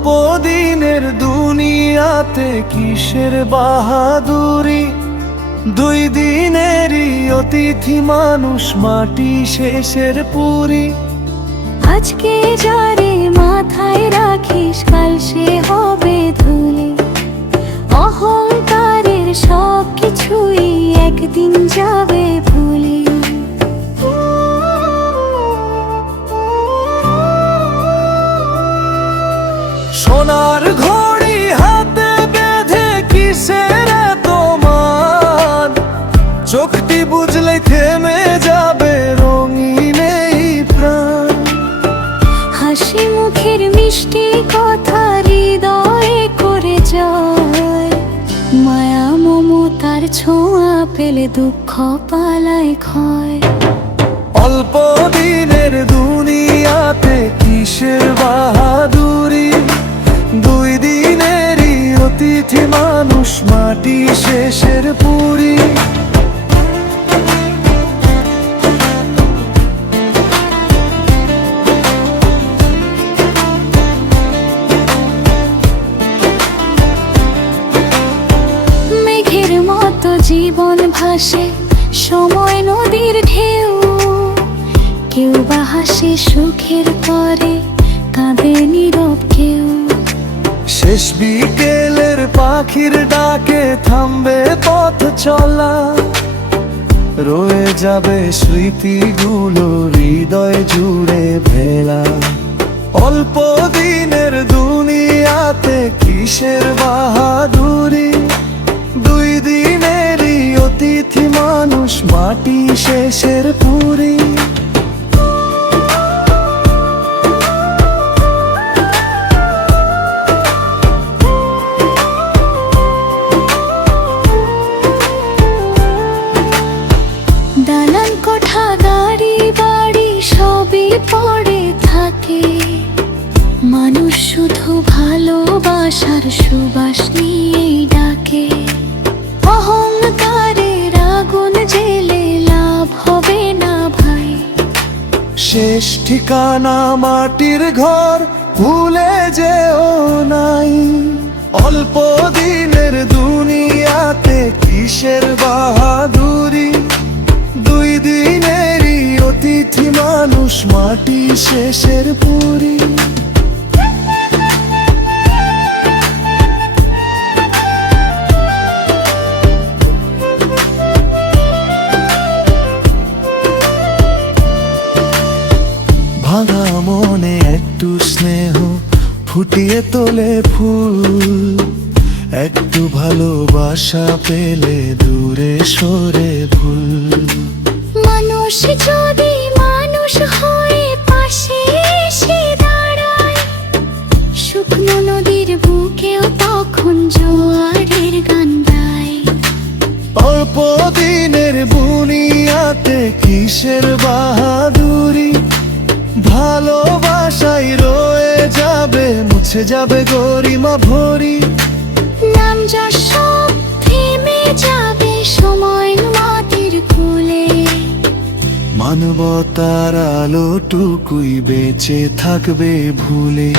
অল্প দিনের দুনিয়াতে কিসের বাহাদুরি, 2 দিনেরই অতিথি মানুষ, মাটি শেষের পুরি। আজকে যারে মাথায় রাখিস, কাল সে হবে ধুলি। অহংকারের সব কিছুই একদিন যাবে ভুলি। সোনার ঘড়ি হাতে বেঁধে কিসের এত মান, চোখটি বুঝলেই থেমে যাবে রঙিন এই প্রাণ। হাসি মুখের মিষ্টি কথা হৃদয়ে করে যায়, মায়া মমতার ছোঁয়া পেলে দুঃখ পালায় ক্ষয়। অল্প দিনের দুনিয়াতে কিসের বাহাদুরি, 2 দিনেরই অতিথি মানুষ, মাটি শেষের পুরি। মেঘের মতো জীবন ভাসে, সময় নদীর ঢেউ। কেউ বা হাসে সুখের পরে, কাঁদে নীরব কেউ। শেষ বিকেলের পাখির ডাকে থামবে পথ চলা, রয়ে যাবে স্মৃতিগুলো হৃদয় জুড়ে ভেলা। অল্প দিনের দুনিয়াতে কিসের বাহাদুরি, 2 দিনেরই অতিথি মানুষ, মাটি শেষের পুরি। দালান কোঠা গাড়ি বাড়ি সবই পড়ে থাকে, মানুষ শুধু ভালোবাসার সুবাস নিয়েই ডাকে। অহংকারের আগুন জেলে লাভ হবে না ভাই। শেষ ঠিকানা মাটির ঘর, ভুলে যেও নাই। অল্প দিনের দুনিয়াতে কিসের বাহাদুরি, 2 দিনেরই অতিথি মানুষ, মাটি শেষের পুরি। ভাঙা মনে একটু স্নেহ ফুটিয়ে তোলে ফুল, একটু ভালোবাসা পেলে দূরে সরে ভুল। মানুষ যদি মানুষ হয়ে পাশে এসে দাঁড়ায়, শুকনো নদীর বুকেও তখন জোয়ারের গান গায়। অল্প দিনের বুনিয়াতে কিসের বাহাদুরি, ভালোবাসাই রয়ে যাবে, মুছে যাবে গরিমা ভরি। নাম যা সব থেমে যাবে সময় মাটির কোলে, মানবতার আলোটুকুই বেঁচে থাকবে ভুলে।